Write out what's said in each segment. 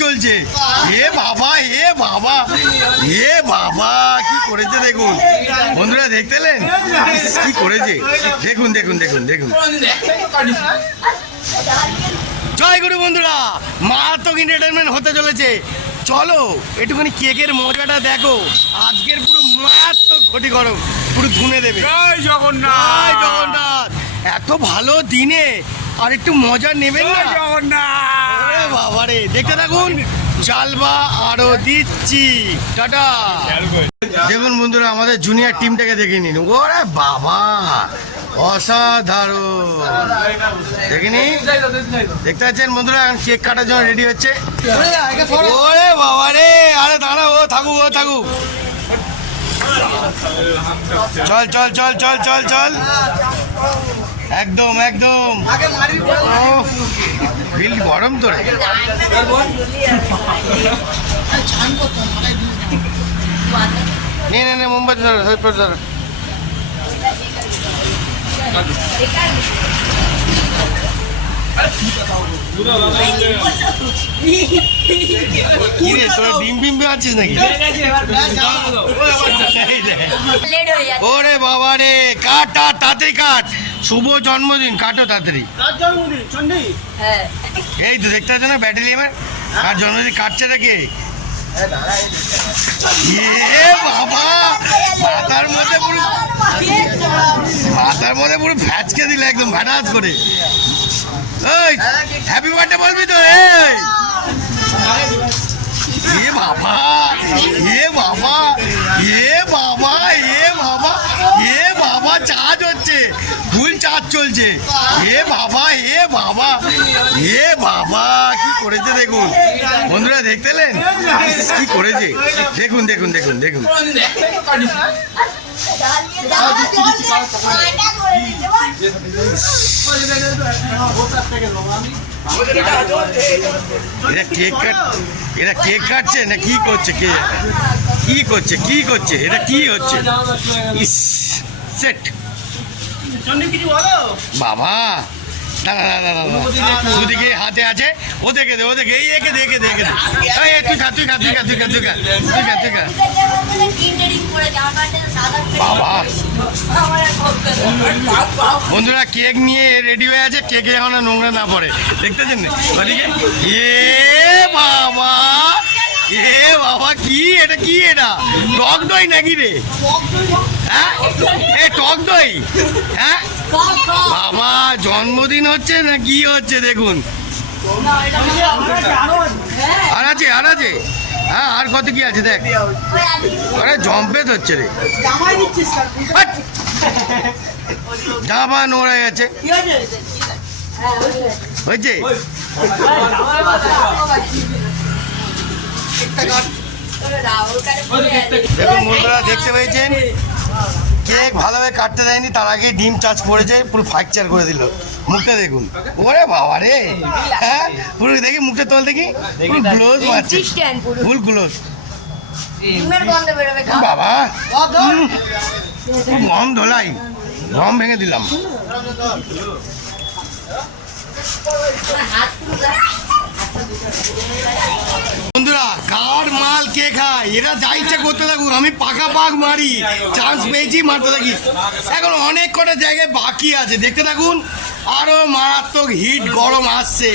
চলছে। এ বাবা এ বাবা এ বাবা কি করেছে দেখুন। বন্ধুরা দেখতেলেন কি করেছে? দেখুন দেখুন দেখুন দেখুন। জয় গুরু বন্ধুরা মারাত্মক এন্টারটেনমেন্ট হতে চলেছে। চলো একটুখানি কেকের মজাটা দেখো। আজকের পুরো মারাত্মক ক্ষতি করো পুরো ধুনে দেবে। জয় জগন্নাথ। জগন্নাথ। এত ভালো দিনে আর একটু মজা নেবেন না? জগন্নাথ। বাবারে দেখতে থাকুন। জালবা আরও দিচ্ছি। টাটা। দেখুন বন্ধুরা আমাদের জুনিয়র টিমটাকে দেখে নিন। ওরে বাবা অসাধারণ। দেখিনি দেখতে পাচ্ছেন বন্ধুরা এখন কেক কাটার জন্য রেডি হচ্ছে। ওরে বাবা রে আরে দাঁড়া ও থাকুক ও থাকুক। চল চল চল চল চল চল। একদম একদম। বিল গরম তো নে নে নে, মোমবাতি ধরো ধরো। ডিম বিম আছিস নাকি? ওরে বাবা রে, কাট তাড়াতাড়ি কাট। শুভ জন্মদিন, কাটো তাড়াতাড়ি। এই তো দেখতে পাচ্ছ না ব্যাটালিয়ামের আর জন্মদিন কাটছে নাকি বাবা, মাথার মধ্যে পুরো মাথার মধ্যে ফ্যাচকে দিলে একদম ভাটাস করে। এই হ্যাপি বার্থডে বলবি তো এই। এ বাবা। চার্জ চলছে। এ বাবা এ বাবা এ বাবা, কি করেছে দেখুন। বন্ধুরা, দেখতে পেলেন কি করেছে? দেখুন দেখুন দেখুন দেখুন। এরা কেক কাট কেক কাটছে না কি করছে কে? কি করছে কি করছে? এটা কি হচ্ছে? ইস, সেট। বাবা। দুদিকে হাতে আছে। ও দেখে দে ও দেখে এই একে দেখে দেখে দে তুই খা তুই খা তুই খা তুই খা তুই খা তুই খা তুই খা। বাবা। বন্ধুরা কেক নিয়ে রেডি হয়ে আছে। কেকে এখন নোংরা না পড়ে। দেখতেছেন ওদিকে এ বাবা। এ বাবা, কি? এটা কি এটা? টক দই নাকি রে? হ্যাঁ? এ, টক দই? হ্যাঁ? বাবা, জন্মদিন হচ্ছে না কি হচ্ছে দেখুন। আর আছে আর আছে। হ্যাঁ আর কত কি আছে দেখ। আরে, জম্পেত হচ্ছে রে! জামা হয়ে গেছে হয়েছে। দেখুন বন্ধুরা দেখতে পেয়েছেন? কেক ভালোভাবে কাটতে দেয়নি তার আগে ডিম চার্জ পড়েছে পুরো ফ্র্যাকচার করে দিল। মুখটা দেখুন। ওরে বাবা রে! হ্যাঁ? পুরো দেখি মুখটা তোল দেখি। পুরো গ্লোজ মারছে। ফুল গ্লোজ। বাবা। গম ধোলাই গম ভেঙে দিলাম। হাত বন্ধুরা কার মাল কে খায়? এরা যা ইচ্ছা করতে থাকুক আমি পাকা পাক মারি চান্স পেয়েছি মারতে থাকি। এখন অনেক কটা জায়গায় বাকি আছে দেখতে থাকুন। আরও মারাত্মক হিট গরম আসছে।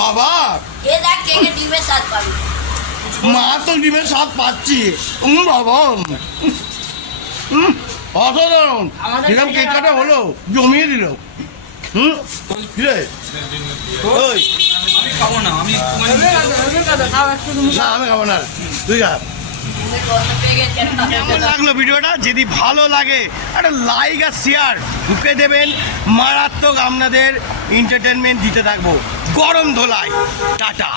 বাবা মারাত্মক ডিমের স্বাদ পাচ্ছি। বাবা অসাধারণ। এরকম হলো জমিয়ে দিল। হুম? ওই। আমি কেমন লাগল ভিডিওটা? যদি ভালো লাগে, একটা লাইক আর শেয়ার ঢুকে দেবেন। মারাত্মক আপনাদের এন্টারটেনমেন্ট দিতে থাকব। গরম ধোলাই। টাটা।